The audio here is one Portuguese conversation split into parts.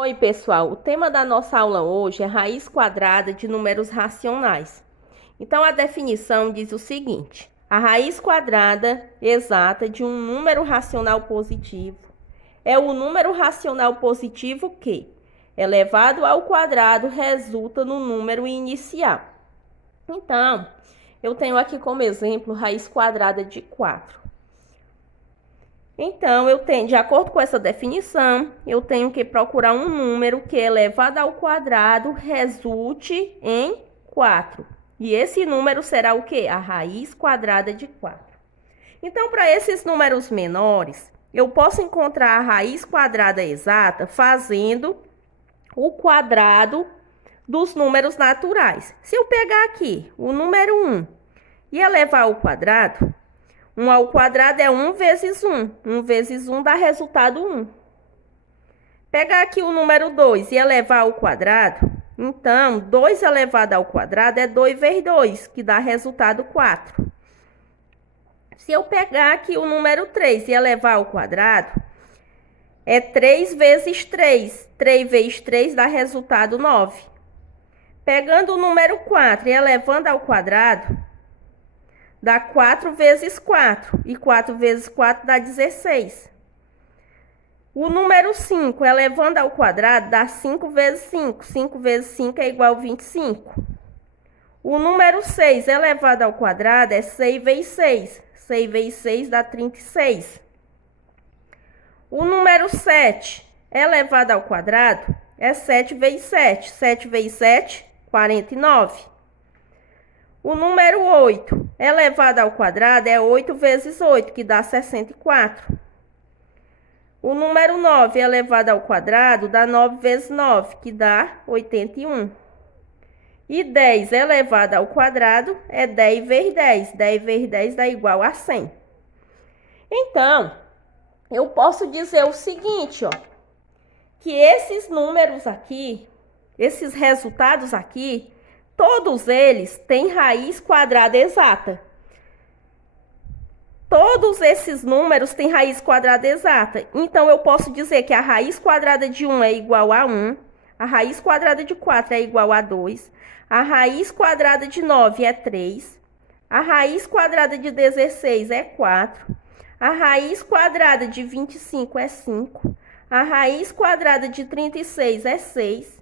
Oi, pessoal. O tema da nossa aula hoje é raiz quadrada de números racionais. Então, a definição diz o seguinte: a raiz quadrada exata de um número racional positivo é o número racional positivo que, elevado ao quadrado, resulta no número inicial. Então, eu tenho aqui como exemplo raiz quadrada de 4. Então, de acordo com essa definição, eu tenho que procurar um número que elevado ao quadrado resulte em 4. E esse número será o quê? A raiz quadrada de 4. Então, para esses números menores, eu posso encontrar a raiz quadrada exata fazendo o quadrado dos números naturais. Se eu pegar aqui o número 1 e elevar ao quadrado, 1 ao quadrado é 1 vezes 1. 1 vezes 1 dá resultado 1. Pegar aqui o número 2 e elevar ao quadrado, então 2 elevado ao quadrado é 2 vezes 2, que dá resultado 4. Se eu pegar aqui o número 3 e elevar ao quadrado, é 3 vezes 3. 3 vezes 3 dá resultado 9. Pegando o número 4 e elevando ao quadrado, dá 4 vezes 4. E 4 vezes 4 dá 16. O número 5, elevando ao quadrado, dá 5 vezes 5. 5 vezes 5 é igual a 25. O número 6, elevado ao quadrado, é 6 vezes 6. 6 vezes 6 dá 36. O número 7, elevado ao quadrado, é 7 vezes 7. 7 vezes 7, 49. O número 8, elevado ao quadrado, é 8 vezes 8, que dá 64. O número 9, elevado ao quadrado, dá 9 vezes 9, que dá 81. E 10 elevado ao quadrado é 10 vezes 10. 10 vezes 10 dá igual a 100. Então, eu posso dizer o seguinte, ó, que esses números aqui, esses resultados aqui, todos eles têm raiz quadrada exata. Todos esses números têm raiz quadrada exata. Então, eu posso dizer que a raiz quadrada de 1 é igual a 1, a raiz quadrada de 4 é igual a 2, a raiz quadrada de 9 é 3, a raiz quadrada de 16 é 4, a raiz quadrada de 25 é 5, a raiz quadrada de 36 é 6,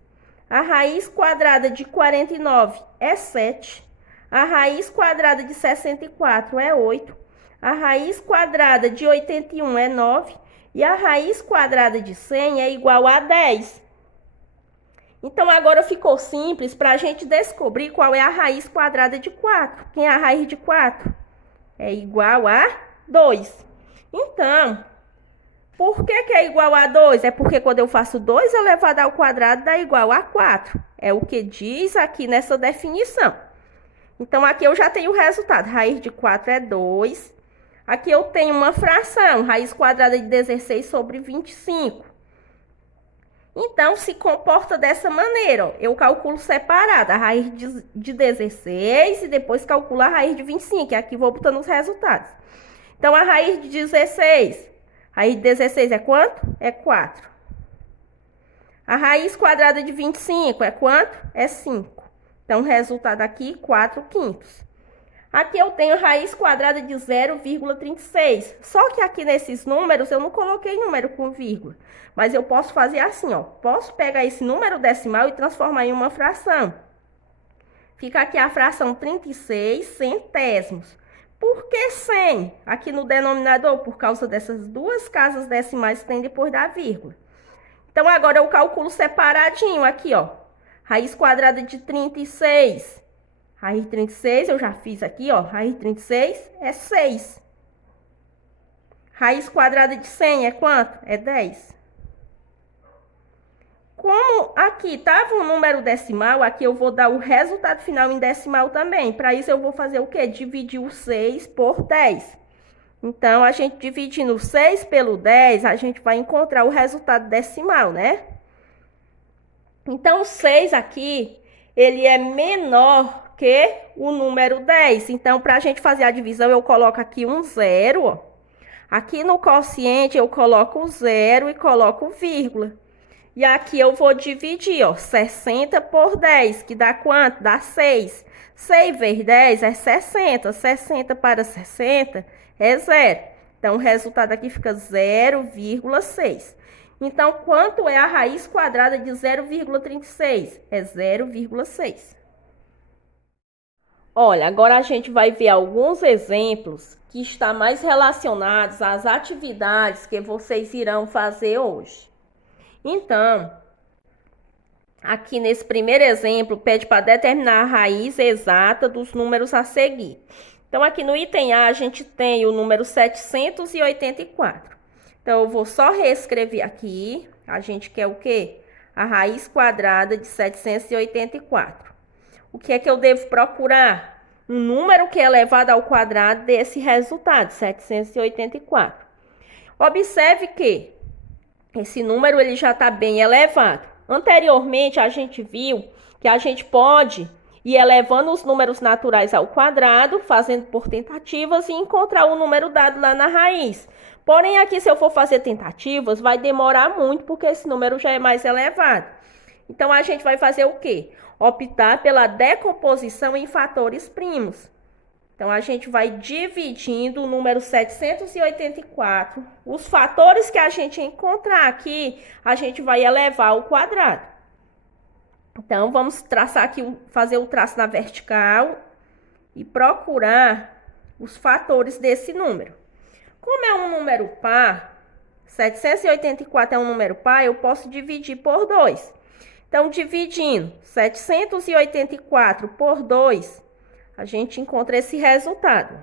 a raiz quadrada de 49 é 7, a raiz quadrada de 64 é 8, a raiz quadrada de 81 é 9 e a raiz quadrada de 100 é igual a 10. Então, agora ficou simples para a gente descobrir qual é a raiz quadrada de 4. Quem é a raiz de 4? É igual a 2. Então, por que é igual a 2? É porque quando eu faço 2 elevado ao quadrado dá igual a 4. É o que diz aqui nessa definição. Então, aqui eu já tenho o resultado. Raiz de 4 é 2. Aqui eu tenho uma fração, raiz quadrada de 16 sobre 25. Então, se comporta dessa maneira, ó. Eu calculo separado a raiz de 16 e depois calculo a raiz de 25. E aqui vou botando os resultados. Então, a raiz de 16, raiz de 16 é quanto? É 4. A raiz quadrada de 25 é quanto? É 5. Então, o resultado aqui, 4 quintos. Aqui eu tenho raiz quadrada de 0,36. Só que aqui nesses números eu não coloquei número com vírgula. Mas eu posso fazer assim, ó. Posso pegar esse número decimal e transformar em uma fração. Fica aqui a fração 36 centésimos. Por que 100? Aqui no denominador, por causa dessas duas casas decimais que tem depois da vírgula. Então, agora eu calculo separadinho aqui, ó. Raiz quadrada de 36. Raiz de 36, eu já fiz aqui, ó. Raiz de 36 é 6. Raiz quadrada de 100 é quanto? É 10. Como aqui estava um número decimal, aqui eu vou dar o resultado final em decimal também. Para isso, eu vou fazer o quê? Dividir o 6 por 10. Então, a gente dividindo o 6 pelo 10, a gente vai encontrar o resultado decimal, né? Então, o 6 aqui, ele é menor que o número 10. Então, para a gente fazer a divisão, eu coloco aqui um 0, ó. Aqui no quociente eu coloco o 0 e coloco vírgula. E aqui eu vou dividir, ó, 60 por 10, que dá quanto? Dá 6. 6 vezes 10 é 60. 60 para 60 é 0. Então, o resultado aqui fica 0,6. Então, quanto é a raiz quadrada de 0,36? É 0,6. Olha, agora a gente vai ver alguns exemplos que estão mais relacionados às atividades que vocês irão fazer hoje. Então, aqui nesse primeiro exemplo, pede para determinar a raiz exata dos números a seguir. Então, aqui no item A, a gente tem o número 784. Então, eu vou só reescrever aqui. A gente quer o quê? A raiz quadrada de 784. O que é que eu devo procurar? Um número que é elevado ao quadrado desse resultado, 784. Observe que esse número ele já está bem elevado. Anteriormente, a gente viu que a gente pode ir elevando os números naturais ao quadrado, fazendo por tentativas e encontrar o número dado lá na raiz. Porém, aqui, se eu for fazer tentativas, vai demorar muito, porque esse número já é mais elevado. Então, a gente vai fazer o quê? Optar pela decomposição em fatores primos. Então, a gente vai dividindo o número 784. Os fatores que a gente encontrar aqui, a gente vai elevar ao quadrado. Então, vamos traçar aqui, fazer o traço na vertical e procurar os fatores desse número. Como é um número par, 784 é um número par, eu posso dividir por 2. Então, dividindo 784 por 2, a gente encontra esse resultado.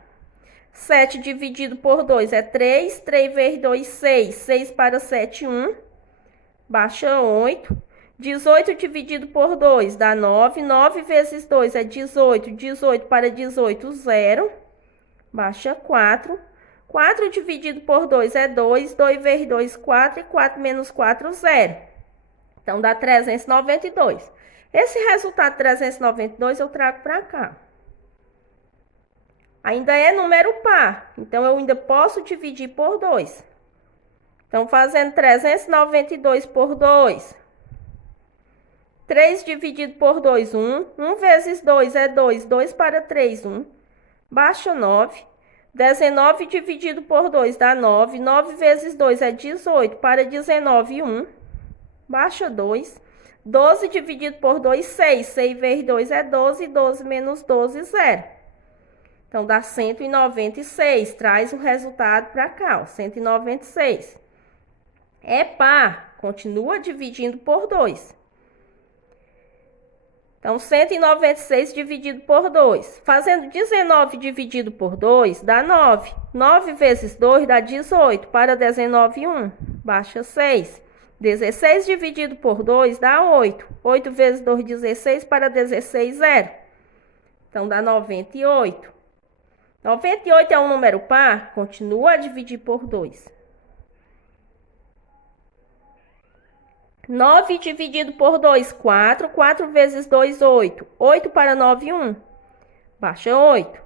7 dividido por 2 é 3. 3 vezes 2, 6. 6 para 7, 1. Baixa 8. 18 dividido por 2 dá 9. 9 vezes 2 é 18. 18 para 18, 0. Baixa 4. 4 dividido por 2 é 2. 2 vezes 2, 4. E 4 menos 4, 0. Então, dá 392. Esse resultado 392 eu trago para cá. Ainda é número par, então eu ainda posso dividir por 2. Então, fazendo 392 por 2. 3 dividido por 2, 1. 1 vezes 2 é 2. 2 para 3, 1. Baixa 9. 19 dividido por 2 dá 9. 9 vezes 2 é 18. Para 19, 1. Baixa 2. 12 dividido por 2, 6. 6 vezes 2 é 12. 12 menos 12, 0. Então, dá 196. Traz o resultado para cá, ó, 196. É par, continua dividindo por 2. Então, 196 dividido por 2. Fazendo 19 dividido por 2, dá 9. 9 vezes 2 dá 18. Para 19, 1. Baixa 6. 16 dividido por 2 dá 8. 8 vezes 2, 16. Para 16, 0. Então, dá 98. 98 é um número par, continua a dividir por 2. 9 dividido por 2, 4. 4 vezes 2, 8. 8 para 9, 1. Baixa 8.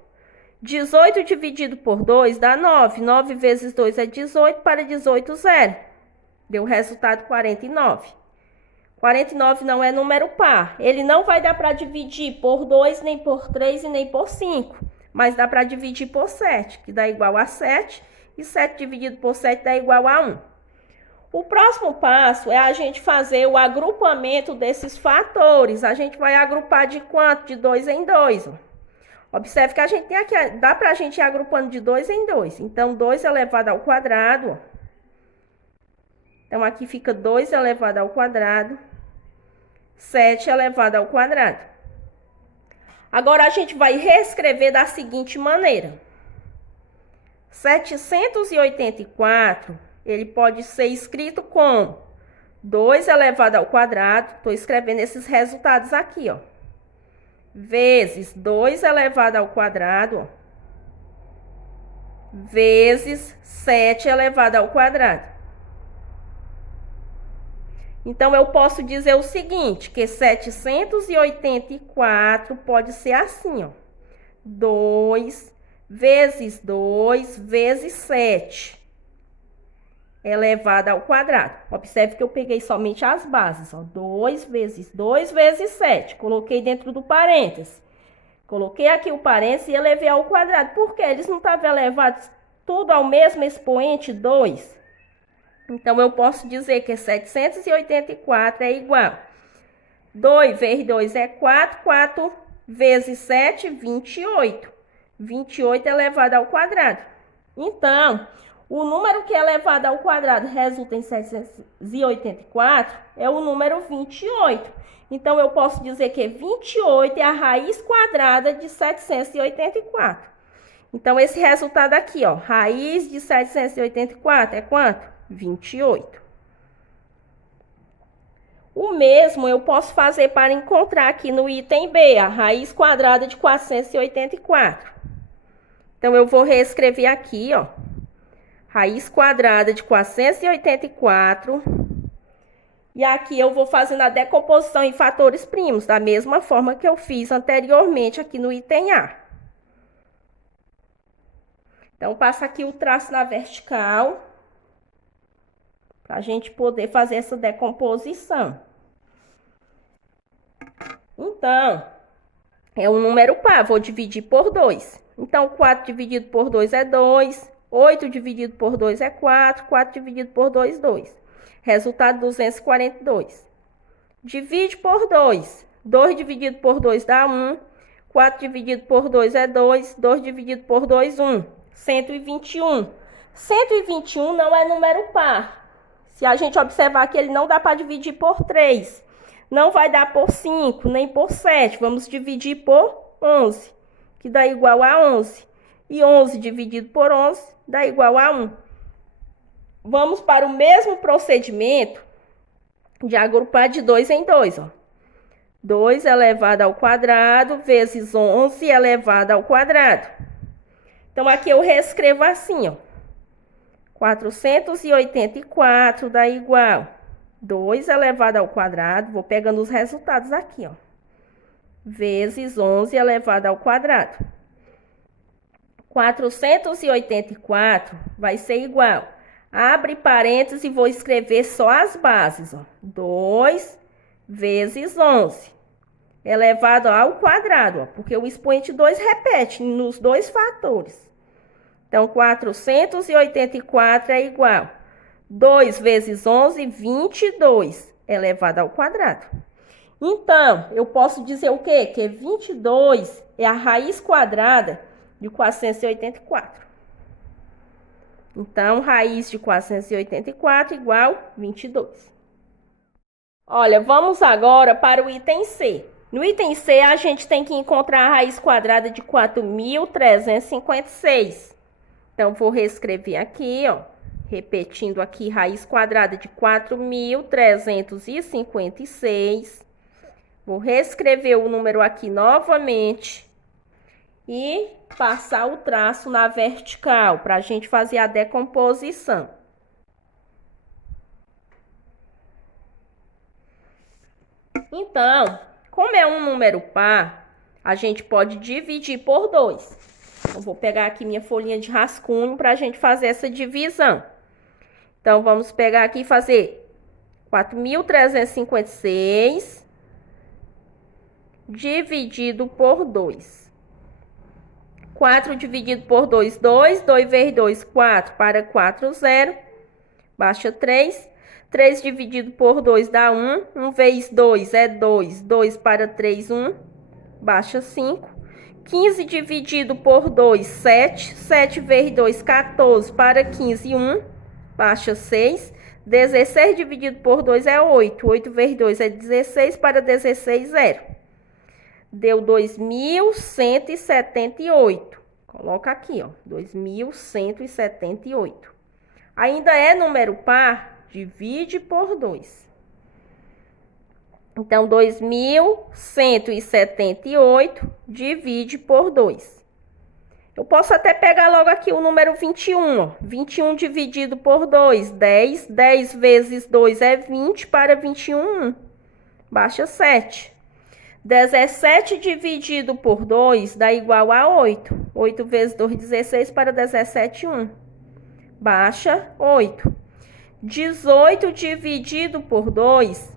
18 dividido por 2 dá 9. 9 vezes 2 é 18. Para 18, 0. Deu o resultado 49. 49 não é número par. Ele não vai dar para dividir por 2, nem por 3 e nem por 5. Mas dá para dividir por 7, que dá igual a 7. E 7 dividido por 7 dá igual a 1. O próximo passo é a gente fazer o agrupamento desses fatores. A gente vai agrupar de quanto? De 2 em 2. Observe que a gente tem aqui, dá para a gente ir agrupando de 2 em 2. Então, 2 elevado ao quadrado. Então, aqui fica 2 elevado ao quadrado. 7 elevado ao quadrado. Agora, a gente vai reescrever da seguinte maneira. 784, ele pode ser escrito como 2 elevado ao quadrado. Estou escrevendo esses resultados aqui, ó. Vezes 2 elevado ao quadrado, ó, vezes 7 elevado ao quadrado. Então, eu posso dizer o seguinte, que 784 pode ser assim, ó. 2 vezes 2 vezes 7. elevado ao quadrado. Observe que eu peguei somente as bases, ó. 2 vezes 7. Coloquei dentro do parênteses. Coloquei aqui o parênteses e elevei ao quadrado. Por quê? Eles não estavam elevados tudo ao mesmo expoente 2. Então, eu posso dizer que 784 é igual. 2 vezes 2 é 4. 4 vezes 7, 28. 28 elevado ao quadrado. Então, o número que é elevado ao quadrado resulta em 784 é o número 28. Então, eu posso dizer que 28 é a raiz quadrada de 784. Então, esse resultado aqui, ó, raiz de 784 é quanto? 28. O mesmo eu posso fazer para encontrar aqui no item B, a raiz quadrada de 484. Então, eu vou reescrever aqui, ó, raiz quadrada de 484. E aqui eu vou fazendo a decomposição em fatores primos, da mesma forma que eu fiz anteriormente aqui no item A. Então, passa aqui o traço na vertical, para a gente poder fazer essa decomposição. Então, é um número par, vou dividir por 2. Então, 4 dividido por 2 é 2, 8 dividido por 2 é 4, 4 dividido por 2, 2. Resultado 242. Divide por 2. 2 dividido por 2 dá 1. 4 dividido por 2 é 2. 2 dividido por 2, 1. 121. 121 não é número par. Se a gente observar que ele não dá para dividir por 3. Não vai dar por 5, nem por 7. Vamos dividir por 11, que dá igual a 11. E 11 dividido por 11 dá igual a 1. Vamos para o mesmo procedimento de agrupar de 2 em 2, ó. 2 elevado ao quadrado vezes 11 elevado ao quadrado. Então, aqui eu reescrevo assim, ó. 484 dá igual 2 elevado ao quadrado, vou pegando os resultados aqui, ó. Vezes 11 elevado ao quadrado. 484 vai ser igual. Abre parênteses e vou escrever só as bases, ó. 2 vezes 11 elevado ao quadrado, ó, porque o expoente 2 repete nos dois fatores. Então, 484 é igual 2 vezes 11, 22 elevado ao quadrado. Então, eu posso dizer o quê? Que 22 é a raiz quadrada de 484. Então, raiz de 484 igual 22. Olha, vamos agora para o item C. No item C, a gente tem que encontrar a raiz quadrada de 4.356. Então, vou reescrever aqui, ó. Repetindo aqui, raiz quadrada de 4.356. Vou reescrever o número aqui novamente. E passar o traço na vertical, para a gente fazer a decomposição. Então, como é um número par, a gente pode dividir por 2. Eu vou pegar aqui minha folhinha de rascunho para a gente fazer essa divisão. Então, vamos pegar aqui e fazer 4.356 dividido por 2. 4 dividido por 2, 2. 2 vezes 2, 4. Para 4, 0. Baixa 3. 3 dividido por 2 dá 1. 1 vezes 2 é 2. 2 para 3, 1. Baixa 5. 15 dividido por 2, 7. 7 vezes 2, 14. Para 15, 1. Baixa 6. 16 dividido por 2 é 8. 8 vezes 2 é 16. Para 16, 0. Deu 2.178. Coloca aqui, ó, 2.178. Ainda é número par, divide por 2. Então, 2.178 divide por 2. Eu posso até pegar logo aqui o número 21, ó. 21 dividido por 2, 10. 10 vezes 2 é 20, para 21, 1. Baixa 7. 17 dividido por 2 dá igual a 8. 8 vezes 2, 16, para 17, 1. Baixa 8. 18 dividido por 2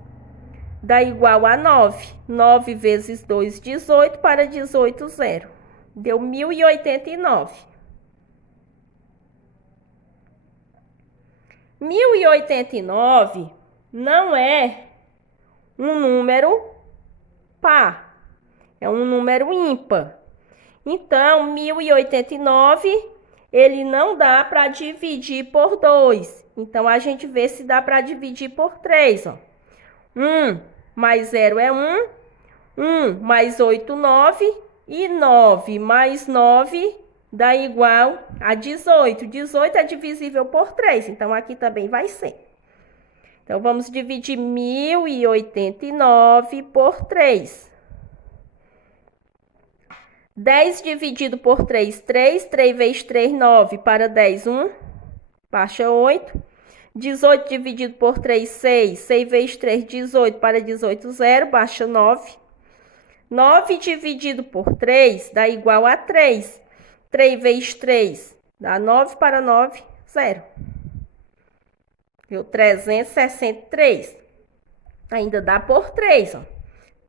dá igual a 9. 9 vezes 2, 18, para 18, 0. Deu 1089. 1089 não é um número par, é um número ímpar. Então, 1089, ele não dá para dividir por 2. Então, a gente vê se dá para dividir por 3, ó. 1 mais 0 é 1. 1 mais 8, 9. E 9 mais 9 dá igual a 18. 18 é divisível por 3, então aqui também vai ser. Então, vamos dividir 1089 por 3. 10 dividido por 3, 3. 3 vezes 3, 9. Para 10, 1. Baixa 8. 18 dividido por 3, 6. 6 vezes 3, 18. Para 18, 0. Baixa 9. 9 dividido por 3 dá igual a 3. 3 vezes 3 dá 9. Para 9, 0. Deu 363. Ainda dá por 3, ó.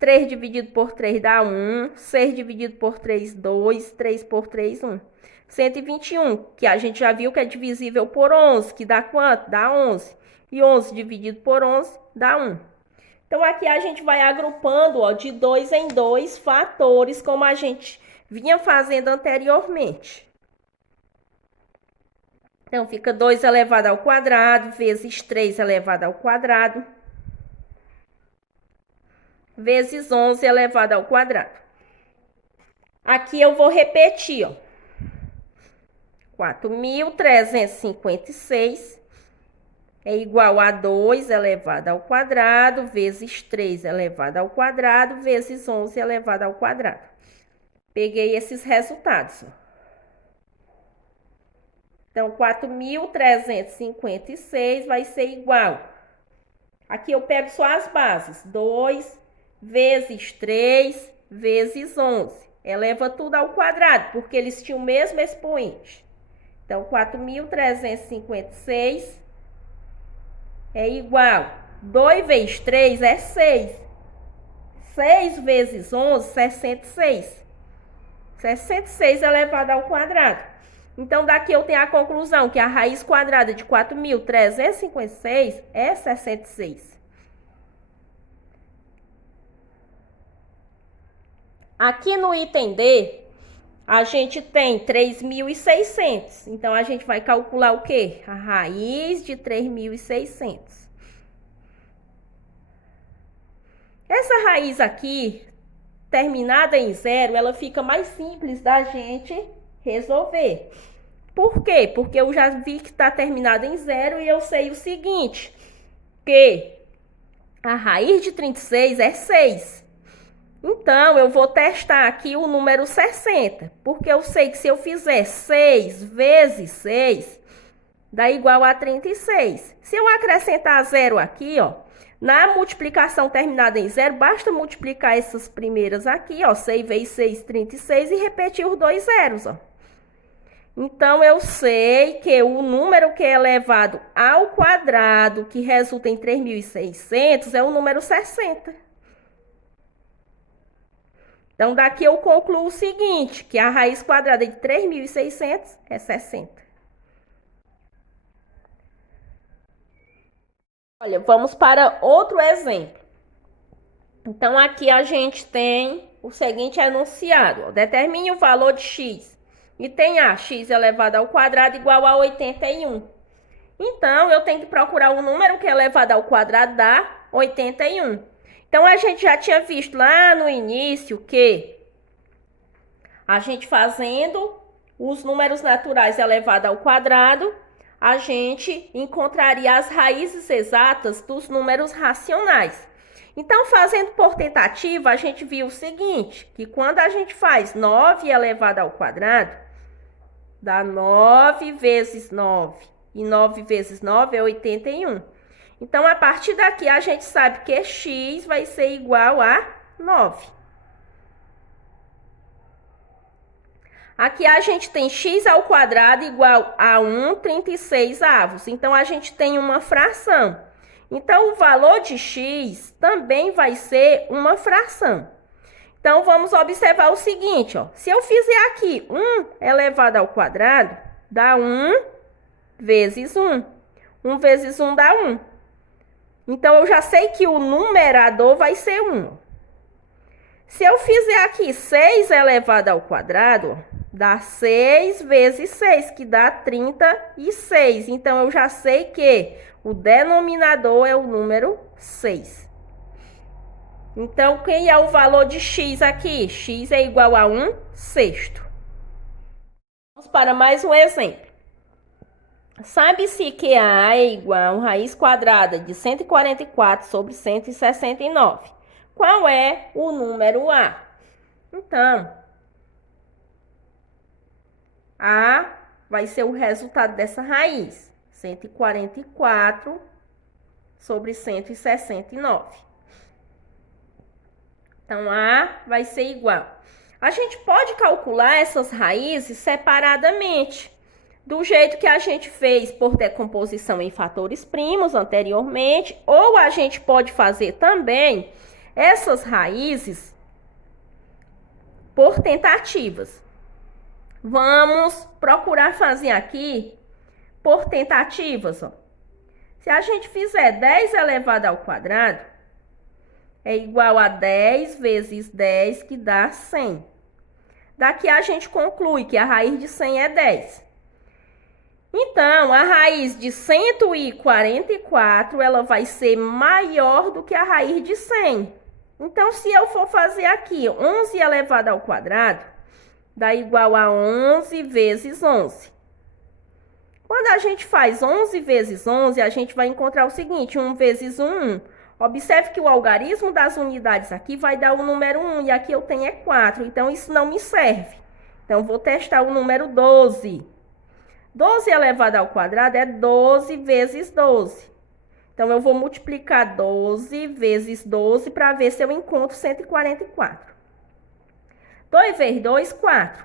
3 dividido por 3 dá 1. 6 dividido por 3, 2. 3 por 3, 1. 121, que a gente já viu que é divisível por 11, que dá quanto? Dá 11. E 11 dividido por 11 dá 1. Então, aqui a gente vai agrupando, ó, de 2 em 2 fatores, como a gente vinha fazendo anteriormente. Então, fica 2 elevado ao quadrado, vezes 3 elevado ao quadrado, vezes 11 elevado ao quadrado. Aqui eu vou repetir, ó. 4.356 é igual a 2 elevado ao quadrado, vezes 3 elevado ao quadrado, vezes 11 elevado ao quadrado. Peguei esses resultados, ó. Então, 4.356 vai ser igual. Aqui eu pego só as bases. 2 vezes 3 vezes 11. Eleva tudo ao quadrado, porque eles tinham o mesmo expoente. Então, 4.356 é igual. 2 vezes 3 é 6. 6 vezes 11, 66. 66 elevado ao quadrado. Então, daqui eu tenho a conclusão que a raiz quadrada de 4.356 é 66. Aqui no item D, a gente tem 3.600. Então, a gente vai calcular o quê? A raiz de 3.600. Essa raiz aqui, terminada em 0, ela fica mais simples da gente resolver. Por quê? Porque eu já vi que está terminada em 0 e eu sei o seguinte, que a raiz de 36 é 6. Então, eu vou testar aqui o número 60, porque eu sei que se eu fizer 6 vezes 6, dá igual a 36. Se eu acrescentar 0 aqui, ó, na multiplicação terminada em 0, basta multiplicar essas primeiras aqui, ó, 6 vezes 6, 36, e repetir os dois zeros, ó. Então, eu sei que o número que é elevado ao quadrado, que resulta em 3.600, é o número 60. Então, daqui eu concluo o seguinte, que a raiz quadrada de 3.600 é 60. Olha, vamos para outro exemplo. Então, aqui a gente tem o seguinte enunciado. Determine o valor de x. E tem a x elevado ao quadrado igual a 81. Então, eu tenho que procurar o número que é elevado ao quadrado dá 81. Então, a gente já tinha visto lá no início que a gente fazendo os números naturais elevado ao quadrado, a gente encontraria as raízes exatas dos números racionais. Então, fazendo por tentativa, a gente viu o seguinte, que quando a gente faz 9 elevado ao quadrado, dá 9 vezes 9. E 9 vezes 9 é 81. Então, a partir daqui, a gente sabe que x vai ser igual a 9. Aqui a gente tem x ao quadrado igual a 1/36. Então, a gente tem uma fração. Então, o valor de x também vai ser uma fração. Então, vamos observar o seguinte, ó. Se eu fizer aqui 1 elevado ao quadrado, dá 1 vezes 1. 1 vezes 1 dá 1. Então, eu já sei que o numerador vai ser 1. Se eu fizer aqui 6 elevado ao quadrado, dá 6 vezes 6, que dá 36. Então, eu já sei que o denominador é o número 6. Então, quem é o valor de x aqui? X é igual a 1/6. Vamos para mais um exemplo. Sabe-se que a é igual a raiz quadrada de 144 sobre 169. Qual é o número A? Então, A vai ser o resultado dessa raiz. 144 sobre 169. Então, A vai ser igual. A gente pode calcular essas raízes separadamente, do jeito que a gente fez por decomposição em fatores primos anteriormente, ou a gente pode fazer também essas raízes por tentativas. Vamos procurar fazer aqui por tentativas, ó. Se a gente fizer 10 elevado ao quadrado, é igual a 10 vezes 10, que dá 100. Daqui a gente conclui que a raiz de 100 é 10. Então, a raiz de 144, ela vai ser maior do que a raiz de 100. Então, se eu for fazer aqui 11 elevado ao quadrado, dá igual a 11 vezes 11. Quando a gente faz 11 vezes 11, a gente vai encontrar o seguinte: 1 vezes 1, 1. Observe que o algarismo das unidades aqui vai dar o número 1, e aqui eu tenho 4. Então, isso não me serve. Então, vou testar o número 12. 12 elevado ao quadrado é 12 vezes 12. Então, eu vou multiplicar 12 vezes 12 para ver se eu encontro 144. 2 vezes 2, 4.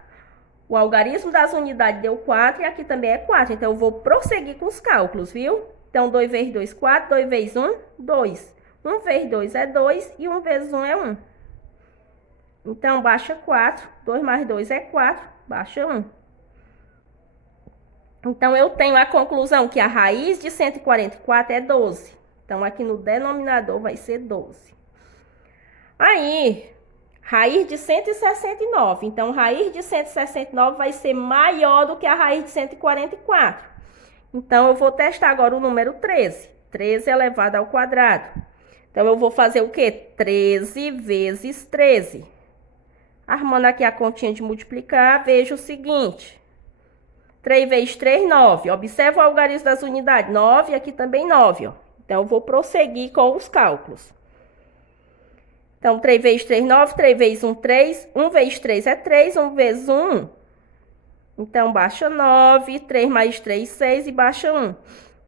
O algarismo das unidades deu 4 e aqui também é 4. Então, eu vou prosseguir com os cálculos, viu? Então, 2 vezes 2, 4. 2 vezes 1, 2. 1 vezes 2 é 2 e 1 vezes 1 é 1. Então, baixa 4. 2 mais 2 é 4, baixa 1. Então, eu tenho a conclusão que a raiz de 144 é 12. Então, aqui no denominador vai ser 12. Aí, raiz de 169. Então, raiz de 169 vai ser maior do que a raiz de 144. Então, eu vou testar agora o número 13. 13 elevado ao quadrado. Então, eu vou fazer o quê? 13 vezes 13. Armando aqui a continha de multiplicar, veja o seguinte. 3 vezes 3, 9. Observa o algarismo das unidades. 9, aqui também 9, ó. Então, eu vou prosseguir com os cálculos. Então, 3 vezes 3, 9. 3 vezes 1, 3. 1 vezes 3 é 3. 1 vezes 1, 1. Então, baixa 9. 3 mais 3, 6 e baixa 1.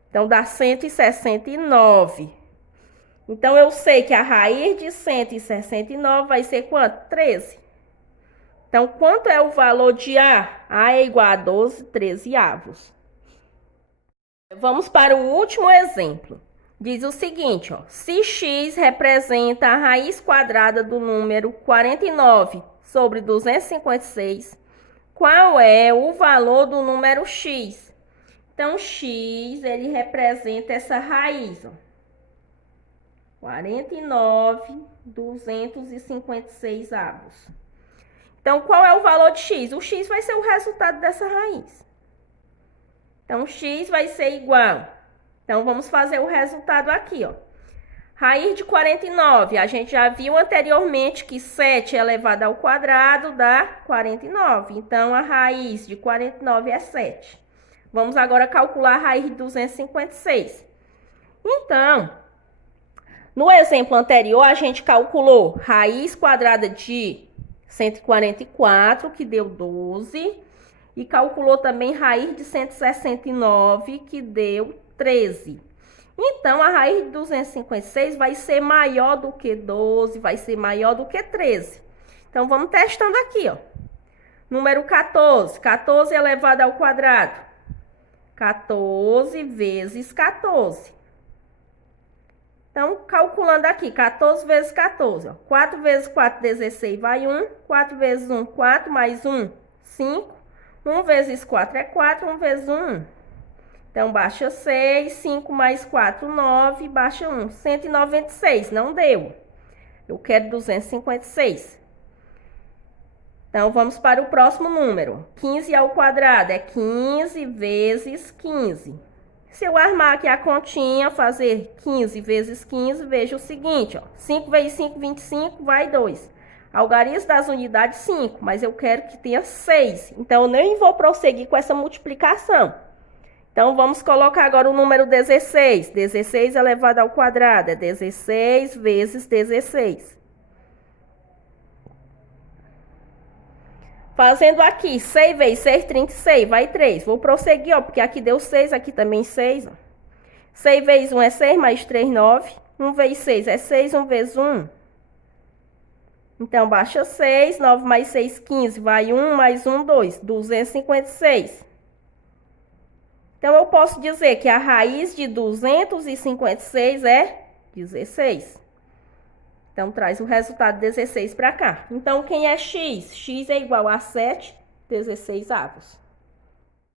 Então, dá 169. Então, eu sei que a raiz de 169 vai ser quanto? 13. Então, quanto é o valor de A? A é igual a 12 13avos. Vamos para o último exemplo. Diz o seguinte, ó. Se x representa a raiz quadrada do número 49 sobre 256, qual é o valor do número x? Então, x, ele representa essa raiz, ó. 49 256avos. Então, qual é o valor de x? O x vai ser o resultado dessa raiz. Então, x vai ser igual. Então, vamos fazer o resultado aqui, ó. Raiz de 49. A gente já viu anteriormente que 7 elevado ao quadrado dá 49. Então, a raiz de 49 é 7. Vamos agora calcular a raiz de 256. Então, no exemplo anterior, a gente calculou raiz quadrada de 144, que deu 12, e calculou também raiz de 169, que deu 13. Então, a raiz de 256 vai ser maior do que 12, vai ser maior do que 13. Então, vamos testando aqui, ó. Número 14. 14 elevado ao quadrado. 14 vezes 14. Então, calculando aqui, 14 vezes 14. Ó. 4 vezes 4, 16, vai 1. 4 vezes 1, 4, mais 1, 5. 1 vezes 4 é 4, 1 vezes 1, 1. Então, baixa 6, 5 mais 4, 9, baixa 1. 196, não deu. Eu quero 256. Então, vamos para o próximo número. 15 ao quadrado é 15 vezes 15. Se eu armar aqui a continha, fazer 15 vezes 15, veja o seguinte, ó. 5 vezes 5, 25, vai 2. Algarismo das unidades, 5, mas eu quero que tenha 6. Então, eu nem vou prosseguir com essa multiplicação. Então, vamos colocar agora o número 16. 16 elevado ao quadrado é 16 vezes 16. Fazendo aqui, 6 vezes 6, 36, vai 3. Vou prosseguir, ó, porque aqui deu 6, aqui também 6. Ó. 6 vezes 1 é 6, mais 3, 9. 1 vezes 6 é 6, 1 vezes 1. Então, baixa 6, 9 mais 6, 15, vai 1, mais 1, 2. 256. Então, eu posso dizer que a raiz de 256 é 16. Então, traz o resultado 16 para cá. Então, quem é x? X é igual a 7 16 avos.